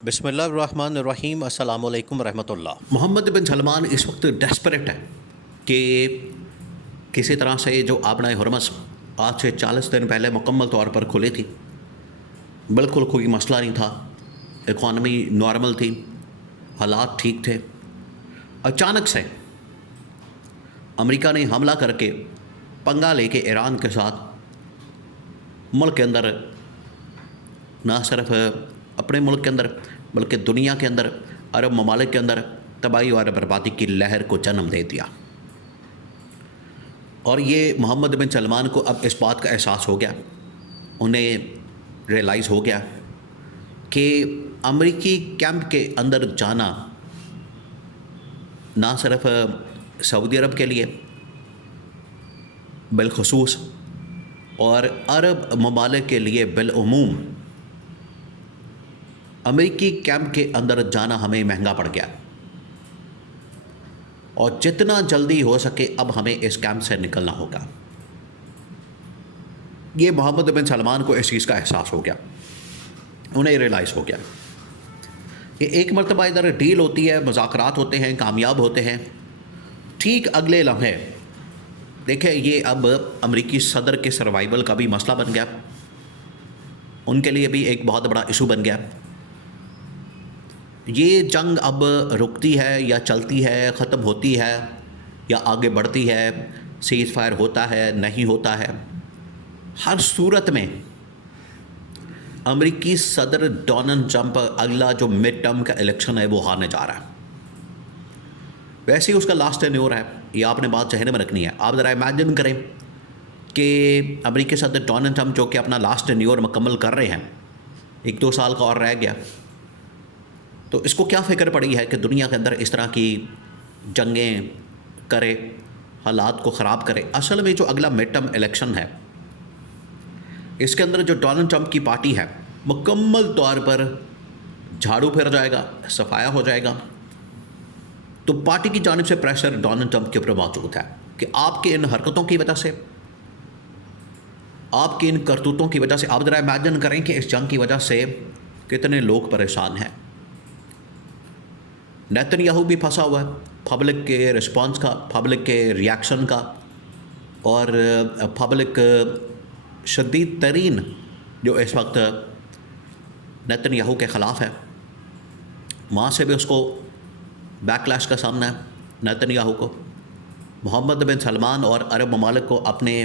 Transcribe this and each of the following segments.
بسم اللہ الرحمن الرحیم۔ السلام علیکم ورحمۃ اللہ۔ محمد بن سلمان اس وقت ڈیسپریٹ ہے کہ کسی طرح سے جو آبنائے ہرمز آج سے 40 دن پہلے مکمل طور پر کھلی تھی، بالکل کوئی مسئلہ نہیں تھا، اکانومی نارمل تھی، حالات ٹھیک تھے، اچانک سے امریکہ نے حملہ کر کے پنگا لے کے ایران کے ساتھ ملک کے اندر، نہ صرف اپنے ملک کے اندر بلکہ دنیا کے اندر، عرب ممالک کے اندر تباہی اور بربادی کی لہر کو جنم دے دیا۔ اور یہ محمد بن سلمان کو اب اس بات کا احساس ہو گیا، انہیں ریئلائز ہو گیا کہ امریکی کیمپ کے اندر جانا نہ صرف سعودی عرب کے لیے بالخصوص اور عرب ممالک کے لیے بالعموم، امریکی کیمپ کے اندر جانا ہمیں مہنگا پڑ گیا، اور جتنا جلدی ہو سکے اب ہمیں اس کیمپ سے نکلنا ہوگا۔ یہ محمد بن سلمان کو اس چیز کا احساس ہو گیا، انہیں ریئلائز ہو گیا کہ ایک مرتبہ ادھر ڈیل ہوتی ہے، مذاکرات ہوتے ہیں، کامیاب ہوتے ہیں، ٹھیک اگلے لمحے دیکھیں یہ اب امریکی صدر کے سروائیول کا بھی مسئلہ بن گیا، ان کے لیے بھی ایک بہت بڑا ایشو بن گیا۔ یہ جنگ اب رکتی ہے یا چلتی ہے، ختم ہوتی ہے یا آگے بڑھتی ہے، سیز فائر ہوتا ہے نہیں ہوتا ہے، ہر صورت میں امریکی صدر ڈونلڈ ٹرمپ اگلا جو مڈ ٹرم کا الیکشن ہے وہ ہارنے جا رہا ہے۔ ویسے ہی اس کا لاسٹ ٹینیور ہے، یہ آپ نے بات ذہن میں رکھنی ہے۔ آپ ذرا امیجن کریں کہ امریکی صدر ڈونلڈ ٹرمپ جو کہ اپنا لاسٹ ٹینیور مکمل کر رہے ہیں، 1-2 سال کا اور رہ گیا، تو اس کو کیا فکر پڑی ہے کہ دنیا کے اندر اس طرح کی جنگیں کرے، حالات کو خراب کرے۔ اصل میں جو اگلا مڈ ٹرم الیکشن ہے، اس کے اندر جو ڈونلڈ ٹرمپ کی پارٹی ہے مکمل طور پر جھاڑو پھر جائے گا، صفایا ہو جائے گا۔ تو پارٹی کی جانب سے پریشر ڈونلڈ ٹرمپ کے اوپر موجود ہے کہ آپ کے ان حرکتوں کی وجہ سے، آپ کے ان کرتوتوں کی وجہ سے، آپ ذرا امیجن کریں کہ اس جنگ کی وجہ سے کتنے لوگ پریشان ہیں۔ نیتن یاہو بھی پھنسا ہوا ہے پبلک کے رسپانس کا، پبلک کے ریاکشن کا، اور پبلک شدید ترین جو اس وقت نیتن یاہو کے خلاف ہے، وہاں سے بھی اس کو بیک لیش کا سامنا ہے۔ نیتن یاہو کو، محمد بن سلمان اور عرب ممالک کو اپنے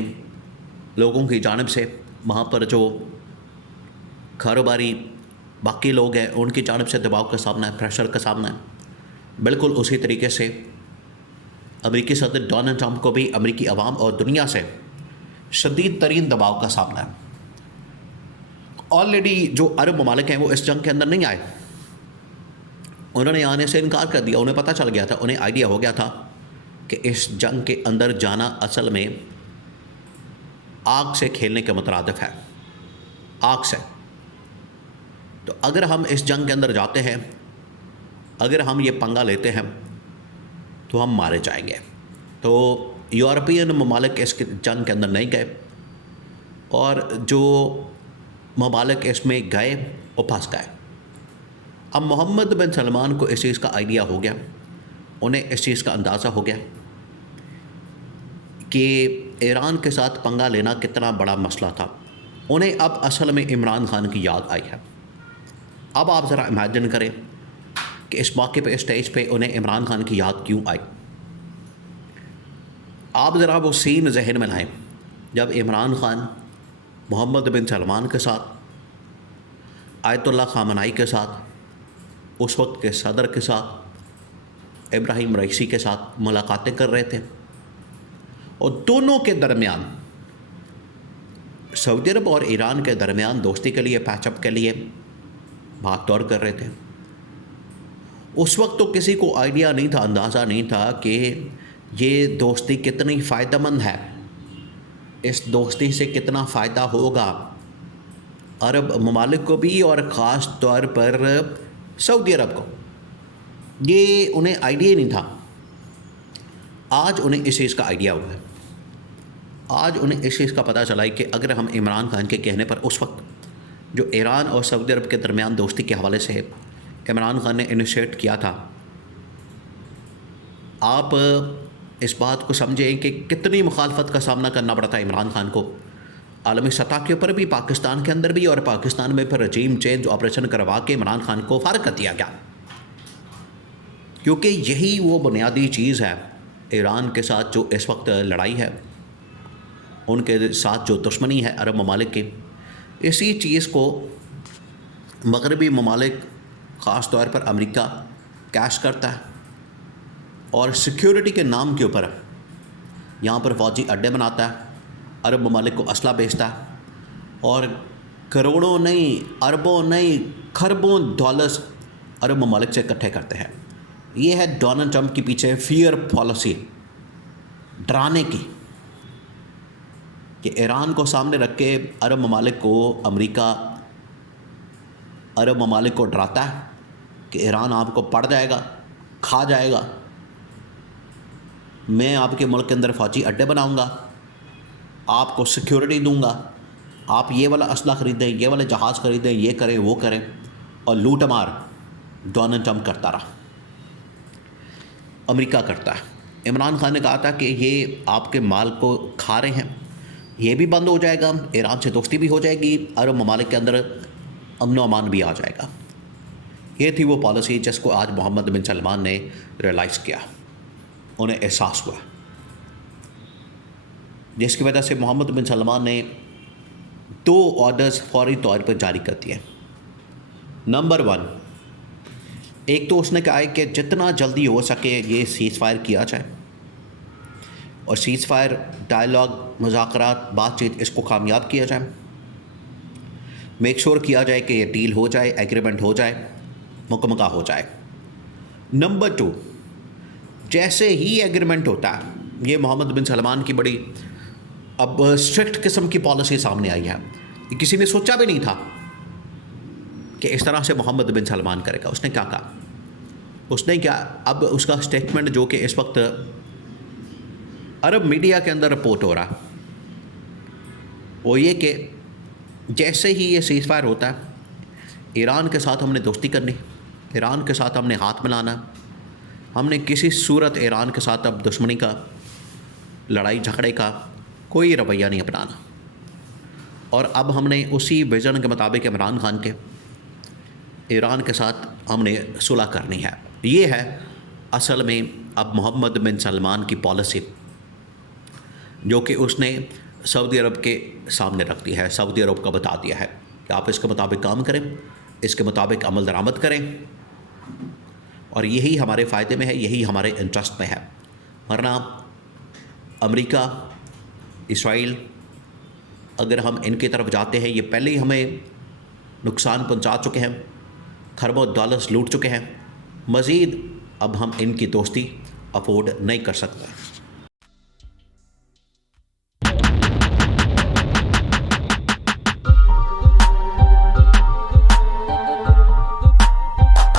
لوگوں کی جانب سے، وہاں پر جو کاروباری باقی لوگ ہیں ان کی جانب سے دباؤ کا سامنا ہے، پریشر کا سامنا ہے۔ بالکل اسی طریقے سے امریکی صدر ڈونلڈ ٹرمپ کو بھی امریکی عوام اور دنیا سے شدید ترین دباؤ کا سامنا ہے۔ آلریڈی جو عرب ممالک ہیں وہ اس جنگ کے اندر نہیں آئے، انہوں نے آنے سے انکار کر دیا، انہیں پتہ چل گیا تھا، انہیں آئیڈیا ہو گیا تھا کہ اس جنگ کے اندر جانا اصل میں آگ سے کھیلنے کے مترادف ہے، آگ سے۔ تو اگر ہم اس جنگ کے اندر جاتے ہیں، اگر ہم یہ پنگا لیتے ہیں تو ہم مارے جائیں گے۔ تو یورپین ممالک اس جنگ کے اندر نہیں گئے، اور جو ممالک اس میں گئے وہ پھنس گئے۔ اب محمد بن سلمان کو اس چیز کا آئیڈیا ہو گیا، انہیں اس چیز کا اندازہ ہو گیا کہ ایران کے ساتھ پنگا لینا کتنا بڑا مسئلہ تھا۔ انہیں اب اصل میں عمران خان کی یاد آئی ہے۔ اب آپ ذرا امیجن کریں کہ اس موقع پہ، اسٹیج پہ انہیں عمران خان کی یاد کیوں آئی۔ آپ ذرا وہ سین ذہن میں لائیں جب عمران خان محمد بن سلمان کے ساتھ، آیت اللہ خامنائی کے ساتھ، اس وقت کے صدر کے ساتھ، ابراہیم رئیسی کے ساتھ ملاقاتیں کر رہے تھے، اور دونوں کے درمیان، سعودی عرب اور ایران کے درمیان دوستی کے لیے، پیچ اپ کے لیے بھاگ دوڑ کر رہے تھے۔ اس وقت تو کسی کو آئیڈیا نہیں تھا، اندازہ نہیں تھا کہ یہ دوستی کتنی فائدہ مند ہے، اس دوستی سے کتنا فائدہ ہوگا عرب ممالک کو بھی اور خاص طور پر سعودی عرب کو۔ یہ انہیں آئیڈیا ہی نہیں تھا۔ آج انہیں اس چیز کا آئیڈیا ہوا ہے، آج انہیں اس چیز کا پتہ چلا ہے کہ اگر ہم عمران خان کے کہنے پر اس وقت جو ایران اور سعودی عرب کے درمیان دوستی کے حوالے سے عمران خان نے انیشیٹ کیا تھا، آپ اس بات کو سمجھیں کہ کتنی مخالفت کا سامنا کرنا پڑتا ہے عمران خان کو عالمی سطح کے اوپر بھی، پاکستان کے اندر بھی، اور پاکستان میں پھر رجیم چینج آپریشن کروا کے عمران خان کو فارغ کر دیا گیا، کیونکہ یہی وہ بنیادی چیز ہے ایران کے ساتھ جو اس وقت لڑائی ہے، ان کے ساتھ جو دشمنی ہے عرب ممالک کی، اسی چیز کو مغربی ممالک خاص طور پر امریکہ کیش کرتا ہے، اور سیکیورٹی کے نام کے اوپر یہاں پر فوجی اڈے بناتا ہے، عرب ممالک کو اسلحہ بیچتا ہے، اور کروڑوں نہیں، اربوں نہیں، کھربوں ڈالرز عرب ممالک سے اکٹھے کرتے ہیں۔ یہ ہے ڈونلڈ ٹرمپ کے پیچھے فیئر پالیسی، ڈرانے کی، کہ ایران کو سامنے رکھ کے عرب ممالک کو، امریکہ عرب ممالک کو ڈراتا ہے کہ ایران آپ کو پڑ جائے گا، کھا جائے گا، میں آپ کے ملک کے اندر فوجی اڈے بناؤں گا، آپ کو سیکیورٹی دوں گا، آپ یہ والا اسلحہ خریدیں، یہ والے جہاز خریدیں، یہ کریں وہ کریں، اور لوٹ مار ڈونلڈ ٹرمپ کرتا رہا، امریکہ کرتا ہے۔ عمران خان نے کہا تھا کہ یہ آپ کے مال کو کھا رہے ہیں، یہ بھی بند ہو جائے گا، ایران سے دوستی بھی ہو جائے گی، عرب ممالک کے اندر امن و امان بھی آ جائے گا۔ یہ تھی وہ پالیسی جس کو آج محمد بن سلمان نے ریئلائز کیا، انہیں احساس ہوا، جس کی وجہ سے محمد بن سلمان نے 2 آرڈرز فوری طور پر جاری کر دیے۔ نمبر 1، ایک تو اس نے کہا ہے کہ جتنا جلدی ہو سکے یہ سیز فائر کیا جائے، اور سیز فائر، ڈائلاگ، مذاکرات، بات چیت، اس کو کامیاب کیا جائے، میک شور کیا جائے کہ یہ ڈیل ہو جائے، ایگریمنٹ ہو جائے، مکمل ہو جائے۔ نمبر 2، جیسے ہی ایگریمنٹ ہوتا ہے، یہ محمد بن سلمان کی بڑی اب اسٹرکٹ قسم کی پالیسی سامنے آئی ہے، کہ کسی نے سوچا بھی نہیں تھا کہ اس طرح سے محمد بن سلمان کرے گا۔ اس نے کیا کہا؟ اس نے کیا، اب اس کا اسٹیٹمنٹ جو کہ اس وقت عرب میڈیا کے اندر رپورٹ ہو رہا، وہ یہ کہ جیسے ہی یہ سیز فائر ہوتا ہے، ایران کے ساتھ ہم نے دوستی کرنی، ایران کے ساتھ ہم نے ہاتھ ملانا، ہم نے کسی صورت ایران کے ساتھ اب دشمنی کا، لڑائی جھگڑے کا کوئی رویہ نہیں اپنانا، اور اب ہم نے اسی ویژن کے مطابق عمران خان کے، ایران کے ساتھ ہم نے صلح کرنی ہے۔ یہ ہے اصل میں اب محمد بن سلمان کی پالیسی، جو کہ اس نے سعودی عرب کے سامنے رکھ دی ہے، سعودی عرب کا بتا دیا ہے کہ آپ اس کے مطابق کام کریں، اس کے مطابق عمل درآمد کریں، اور یہی ہمارے فائدے میں ہے، یہی ہمارے انٹرسٹ میں ہے۔ ورنہ امریکہ، اسرائیل، اگر ہم ان کی طرف جاتے ہیں، یہ پہلے ہی ہمیں نقصان پہنچا چکے ہیں، کھربوں ڈالرز لوٹ چکے ہیں، مزید اب ہم ان کی دوستی افورڈ نہیں کر سکتے۔